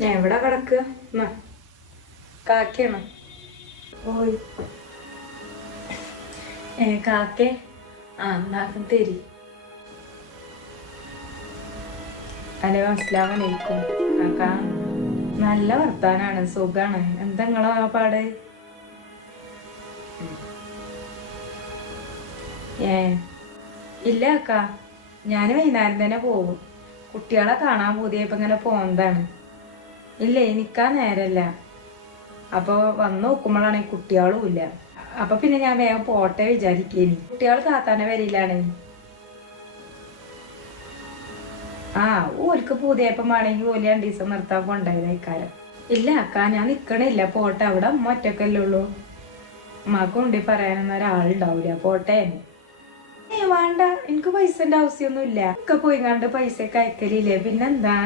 ഞാൻ എവിടെ കിടക്കുക കാക്കയാണ്. ഓയ് കാക്കേ എന്നാക്കും തരി. ഹലോ അസ്സലാമലൈക്കും കാക്ക. നല്ല വർത്താനാണ്, സുഖാണ്. എന്താ നിങ്ങളെ ആ പാട്? ഇല്ല അക്ക, ഞാൻ വൈകുന്നേരം തന്നെ പോകും. കുട്ടികളെ കാണാൻ പുതിയപ്പോ ഇങ്ങനെ പോന്നതാണ്. ഇല്ല എനിക്കാ നേരല്ല. അപ്പൊ വന്ന് നോക്കുമ്പോഴാണ് കുട്ടികളും ഇല്ല. അപ്പൊ പിന്നെ ഞാൻ വേഗം പോട്ടെ വിചാരിക്കേനി. കുട്ടികൾ താത്താനെ വരില്ലാണേ. ഓർക്ക് പുതിയപ്പം വേണമെങ്കിൽ ഓല് 2 ദിവസം നിർത്താൻ കൊണ്ടായതായിക്കാരം. ഇല്ല അക്ക, ഞാൻ നിക്കണില്ല, പോട്ടെ. അവിടെ അമ്മ ഒറ്റക്കല്ലേ ഉള്ളൂ. ഉമ്മാക്ക് കൊണ്ടി പറയാനൊന്നും ഒരാളുണ്ടാവൂല, പോട്ടെ. വേണ്ട, എനിക്ക് പൈസന്റെ ആവശ്യമൊന്നും ഇല്ല. ഒക്കെ പോയി കണ്ട് പൈസ ഒക്കെ അയക്കലില്ലേ, പിന്നെന്താ.